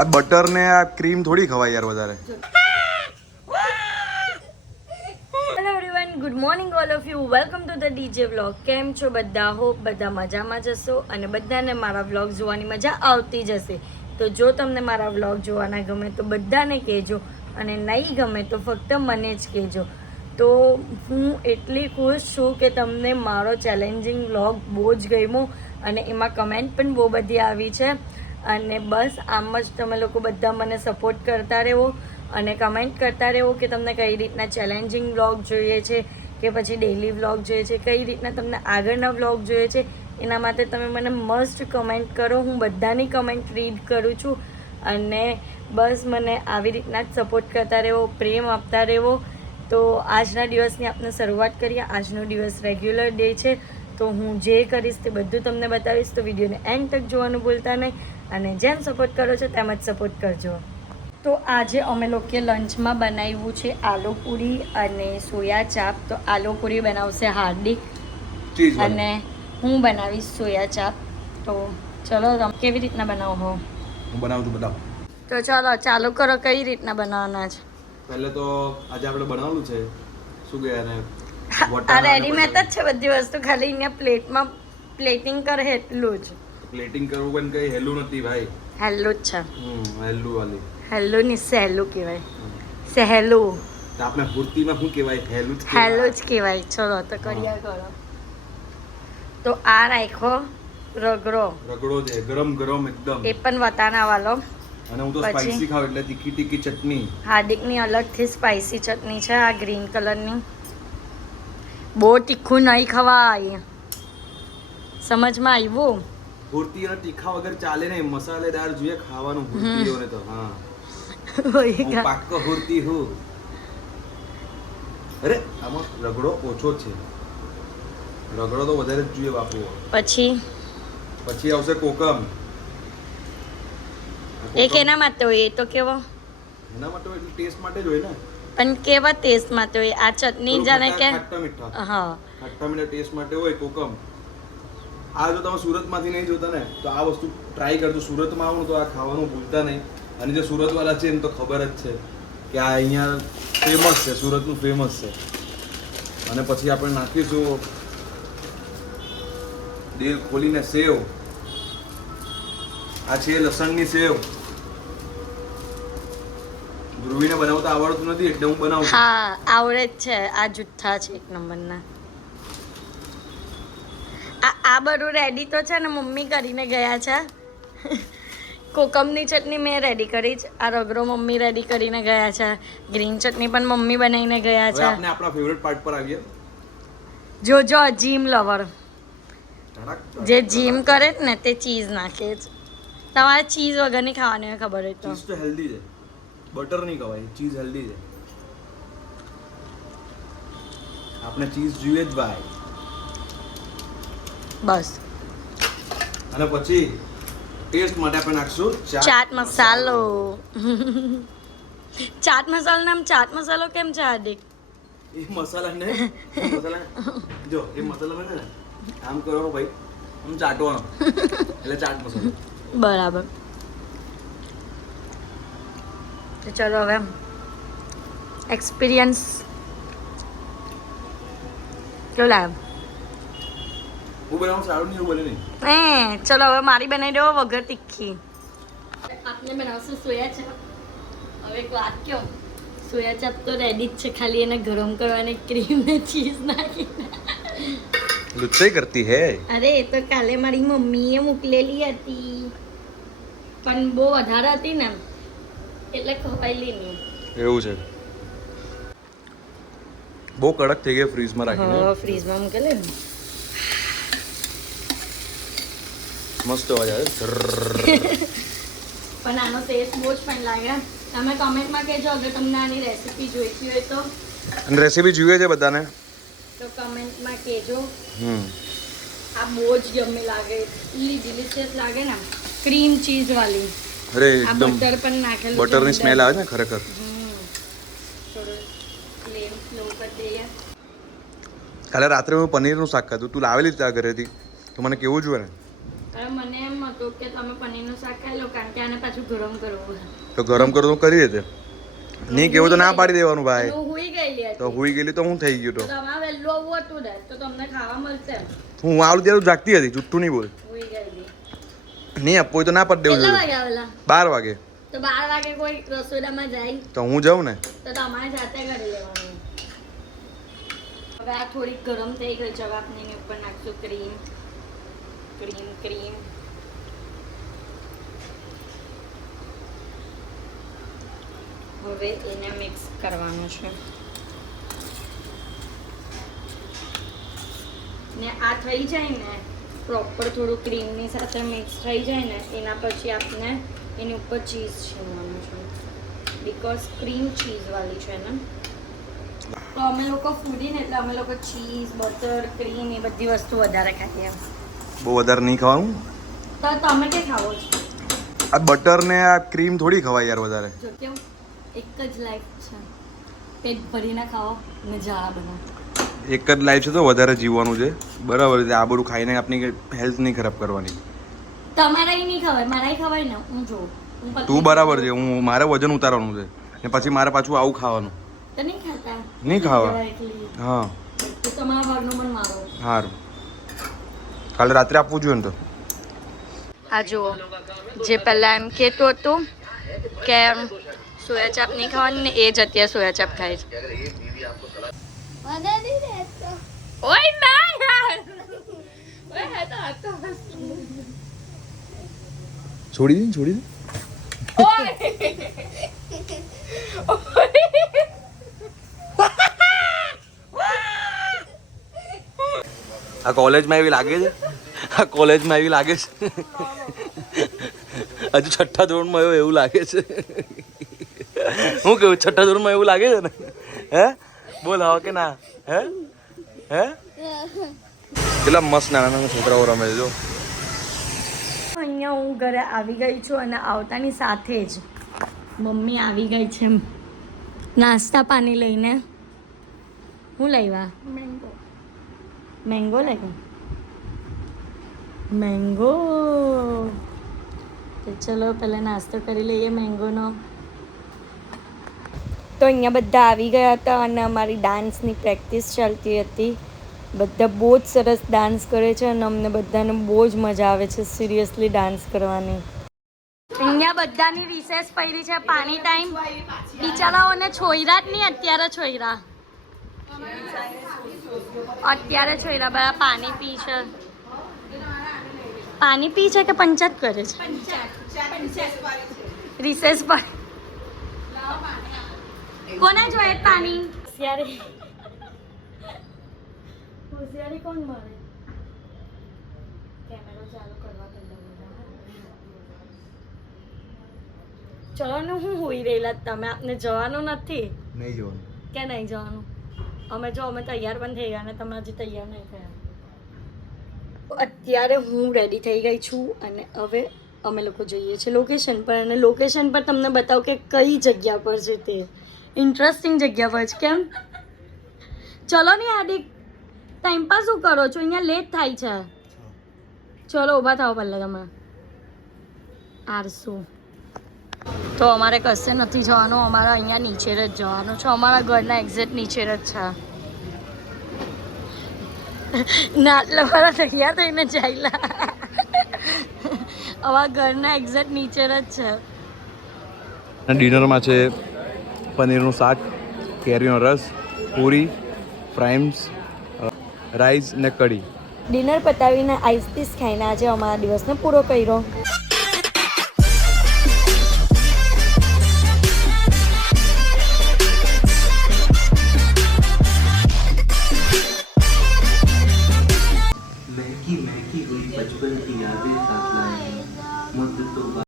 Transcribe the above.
આ બટર ને આ ક્રીમ થોડી ખવાય યાર વધારે. Hello everyone, good morning all of you. Welcome to the DJ vlog. કેમ છો બધા? હોપ બધા મજામાં જશો અને બધાને મારા વ્લોગ જોવાની મજા આવતી જ હશે. તો જો તમને મારા વ્લોગ જોવાના ગમે તો બધાને કહેજો અને નહીં ગમે તો ફક્ત મને જ કહેજો. તો હું એટલી ખુશ છું કે તમને મારો ચેલેન્જિંગ વ્લોગ બહુ જ ગમ્યો અને એમાં કમેન્ટ પણ બહુ બધી આવી છે. અને બસ આમ જ તમે લોકો બધા મને સપોર્ટ કરતા રહો અને કમેન્ટ કરતા રહો કે તમને કઈ રીતના ચેલેન્જિંગ વ્લોગ જોઈએ છે કે પછી ડેઇલી વ્લોગ જોઈએ છે, કઈ રીતના તમને આગળના વ્લોગ જોઈએ છે. એના માટે તમે મને મસ્ટ કમેન્ટ કરો. હું બધાની કમેન્ટ રીડ કરું છું અને બસ મને આવી રીતના જ સપોર્ટ કરતા રહો, પ્રેમ આપતા રહો. તો આજના દિવસની આપણે શરૂઆત કરીએ. આજનો દિવસ રેગ્યુલર ડે છે તો હું જે કરીશ તે બધું તમને બતાવીશ. તો વિડીયોને એન્ડ તક જોવાનું ભૂલતા નહીં અને જેમ સપોર્ટ કરો છો તેમ જ સપોર્ટ કરજો. તો આજે અમે લોકોએ લંચમાં બનાવ્યું છે આલુ પૂરી અને સોયા ચાપ. તો આલુ પૂરી બનાવશે હાર્દિક અને હું બનાવીશ સોયા ચાપ. તો ચલો તમે કેવી રીતના બનાવો હો? હું બનાવું છું બતાવ. તો ચલો ચાલુ કરો. કઈ રીતના બનાવવાના છે? પહેલે તો આજે આપણે બનાવવાનું છે શું કે એને આ રેડીમેડ જ છે બધી વસ્તુ, ખાલી અહીંયા પ્લેટમાં પ્લેટિંગ કરે એટલું જ. પ્લેટિંગ કરવું પણ કઈ હેલું નથી ભાઈ. હેલું જ છે. હેલું વાલી હેલું ની સહેલું કહેવાય. સહેલું તો આપણે પૂર્તિમાં શું કહેવાય? હેલું જ હેલું જ કહેવાય. ચલો તો કર્યા કરો. તો આ રાખો રગડો. રગડો છે ગરમ ગરમ એકદમ. એ પણ વટાણા વાળો. અને હું તો સ્પાઈસી ખાવ એટલે તીખી તીખી ચટણી. હાર્દિકની અલગથી સ્પાઈસી ચટણી છે આ ગ્રીન કલરની. બહુ તીખું નહીં ખવાય. સમજમાં આવ્યું? પૂર્તિ અને તીખા વગર ચાલે નહીં. મસાલેદાર જોઈએ ખાવાનું પૂર્તિઓને તો. હા હું પાક્કો પૂર્તિ હું. અરે આમાં રગડો ઓછો છે. રગડો તો વધારે જ જોઈએ બાપુ. પછી આવશે કોકમ. એ કેના માટે હોય? એ તો કેવો એના માટે એટલે ટેસ્ટ માટે જ હોય ને. પણ કેવા ટેસ્ટ માટે હોય? આ ચટણી જાણે કે ખટ્ટા મીઠા. હા ખટ્ટા મીઠા ટેસ્ટ માટે હોય કોકમ. આ જો તમે સુરતમાંથી નહીં જોતા ને તો આ વસ્તુ ટ્રાય કરજો. સુરતમાં આવો તો આ ખાવાનું ભૂલતા નહીં. અને જે સુરતવાળા છે એને તો ખબર જ છે કે આ અહીંયા ફેમસ છે, સુરતનું ફેમસ છે. અને પછી આપણે નાખીશું દિલ ખોલીને સેવ. આ છે લસણની સેવ. ધ્રુવીને બનાવતા આવડતું નથી એટલે હું બનાવું છું. હા આવડે જ છે. આ જુઠ્ઠા છે એક નંબરના. આ બધું રેડી તો છે ને મમ્મી કરીને ગયા છે. કોકમની ચટણી મેં રેડી કરી છે. આ રગડો મમ્મી રેડી કરીને ગયા છે. ગ્રીન ચટણી પણ મમ્મી બનાવીને ગયા છે. આપણે આપણા ફેવરેટ પાર્ટ પર આવીએ. જો જીમ લવર જે જીમ કરે જ ને તે ચીઝ નાખે જ. તમારે ચીઝ વગરની ખાવાની હોય ખબર હોય તો. ચીઝ તો હેલ્ધી છે. બટર નહીં ખવાય. ચીઝ હેલ્ધી છે. આપણે ચીઝ જોઈએ જ ભાઈ. બસ. અને પછી ટેસ્ટ માટે આપણે નાખશું ચાટ મસાલો. ચાટ મસાલો નામ ચાટ મસાલો કેમ છે હાર્દિક? એ મસાલા ને જો એ મસાલા ને આમ કરવાનો ભાઈ, આમ ચાટવાનો એટલે ચાટ મસાલો. બરાબર. તો ચલો હવે એક્સપિરિયન્સ કેવું લાગે? હું બનાવું સારું નહીં એવું બને નહીં. ચલો હવે મારી બનાવી દો વગર તીખી. આપણે બનાવશું સોયા ચાપ. હવે એક વાત કહો, સોયા ચાપ તો રેડી જ છે, ખાલી એને ગરમ કરવાની ક્રીમ ને ચીઝ નાખીને. લુચ્ચાઈ કરતી હે. અરે એ તો કાલે મારી મમ્મીએ મોકલેલી હતી પણ બહુ વધારે હતી ને એટલે ખવાયેલી નહીં. એવું છે. બહુ કડક થઈ ગઈ ફ્રીઝમાં રાખીને. હા ફ્રીઝમાં મૂકેલી ને. મસ્ત અવાજ આવે. પણ આનો ટેસ્ટ બહુ જ ફાઇન લાગે. તમે કમેન્ટમાં કહેજો અગર તમને આની રેસીપી જોઈતી હોય તો. અને રેસીપી જોઈએ છે બધાને તો કમેન્ટમાં કહેજો. આ બહુ જ યમ્મી લાગે. એટલી ડિલિશિયસ લાગે ને ક્રીમ ચીઝ વાળી. અરે આ એકદમ બટર પણ નાખેલું. બટરની સ્મેલ આવે છે ખરેખર. થોડું ફ્લેમ સ્લો કરી દઈએ. કાલે રાત્રે હું પનીરનું શાક ખાધું. તું લાવેલી ત્યાં ઘરેથી તો મને કેવું જોઈએ ને. મને એમ હતું કે તમે પનીરનું શાક ખાઈ લો કારણ કે આને પાછું ગરમ કરવું. તો ગરમ કરો તો કરી દે. નહીં કેવું તો ના પાડી દેવાનું ભાઈ. હું હુઈ ગયેલી હતી. તો હુઈ ગયેલી તો હું થઈ ગયું તો. તમારે વહેલું આવવું હતું ને તો તમને ખાવા મળશે. હું આવું ત્યારે જાગતી હતી, જુઠ્ઠું નહીં બોલ. હુઈ ગયેલી. નહીં આપવું હોય તો ના પડ દેવું કેટલા જોઈએ. વાગે આવેલા? 12 વાગે. તો 12 વાગે કોઈ રસોડામાં જાય તો હું જાઉં ને. તો તમારે જાતે કરી લેવાનું. હવે આ થોડીક ગરમ થઈ ગઈ છે. હવે આપણે એની ઉપર નાખશું ક્રીમ. ક્રીમ. હવે એને મિક્સ કરવાનું છે ને આ થઈ જાય ને પ્રોપર થોડું ક્રીમની સાથે મિક્સ થઈ જાય ને એના પછી આપણે એની ઉપર ચીઝ છીણવાનું છે બીકોઝ ક્રીમ ચીઝવાળી છે ને. તો અમે લોકો ફૂડી ને એટલે અમે લોકો ચીઝ બટર ક્રીમ એ બધી વસ્તુ વધારે ખાઈએ. બહુ વધારે નહીં ખાવાનું. તો તમે કે ખાવો છો? આ બટર ને આ ક્રીમ થોડી ખવાય યાર વધારે. જો કેવું એક જ લાઈફ છે, પેટ ભરીને ખાઓ ને ઝાડા બનાવો. એક જ લાઈફ છે તો વધારે જીવવાનું છે, બરાબર છે. આ બધું ખાઈને આપણી હેલ્થ નહીં ખરાબ કરવાની. તમારે નહીં ખવાય, મારે ખવાય ને. હું જોઉં તું બરાબર છે, હું મારે વજન ઉતારવાનું છે ને પછી મારે પાછું આવું ખાવાનું. તો નહીં ખાતા? નહીં ખાવા. હા તો તમારા ભાગનું પણ મારો. સારું, કાલે રાત્રે આપવું જોઈએ ને. તો આ જુઓ, જે પહેલા એમ કહેતું હતું કે સોયા ચાપ નહીં ખાવાની ને એ જ અત્યારે સોયા ચાપ ખાય છે. ઓય ના યાર, ઓય આ તો છોડી દે. ઓય આ કોલેજમાં એવી લાગે છે, હજુ છઠ્ઠા ધોરણમાં એવું લાગે છે. હું કેવું, છઠ્ઠા ધોરણમાં એવું લાગે છે ને? હે બોલ હા કે ના? હે કેટલા મસ્ત નાના છોકરાઓ રમે છે જો. અહીંયા હું ઘરે આવી ગઈ છું અને આવતાની સાથે જ મમ્મી આવી ગઈ છે નાસ્તા પાણી લઈને. હું લાવ્યા? મેંગો લાવ્યા. મેંગો. તો ચલો પહેલાં નાસ્તો કરી લઈએ મેંગોનો. તો અહીંયા બધા આવી ગયા હતા અને અમારી ડાન્સની પ્રેક્ટિસ ચાલતી હતી. બધા બહુ જ સરસ ડાન્સ કરે છે અને અમને બધાને બહુ જ મજા આવે છે સિરિયસલી ડાન્સ કરવાની. અહીંયા બધાની રિસેસ પડી છે, પાણી ટાઈમ. બિચારાઓને છોયરા જ નહીં, અત્યારે છોયરા બધા પાણી પી છે. પાણી પી છે કે પંચાયત કરે છે? રિસેસ પર કોને જોઈએ પાણી? હોશિયારી કોણ મારે? કેમેરો ચાલુ કરવા પહેલા ચલો હું હોઈ રહેલા તમે. આપને જવાનું નથી? નહીં જવાનું. કે નહીં જવાનું? અમે તૈયાર પણ થઈ ગયા અને તમે હજી તૈયાર નહીં થયા. અત્યારે હું રેડી થઈ ગઈ છું અને હવે અમે લોકો જઈએ છીએ લોકેશન પર. અને લોકેશન પર તમને બતાવું કે કઈ જગ્યા પર છે તે. ઇન્ટરેસ્ટિંગ જગ્યા પર છે. કેમ? ચલો ને હાર્દિક, ટાઈમ પાસ શું કરો છો? અહીંયા લેટ થાય છે. ચલો ઊભા થાવ પહેલાં તમે. આરસુ તો અમારે કશે નથી જવાનું, અમારે અહીંયા નીચે જ જવાનું છે. અમારા ઘરના એક્ઝેક્ટ નીચે જ છે. ના એટલે મારા તૈયાર થઈને જાયલા. અમારા ઘરના એક્ઝેક્ટ નીચે જ છે. ડિનરમાં છે પનીરનું શાક, કેરીનો રસ, પૂરી, ફ્રાઈમ્સ, રાઈસ ને કઢી. ડિનર પતાવીને આઈસ પીસ ખાઈને આજે અમારા દિવસને પૂરો કર્યો. महकी महकी हुई बचपन की यादें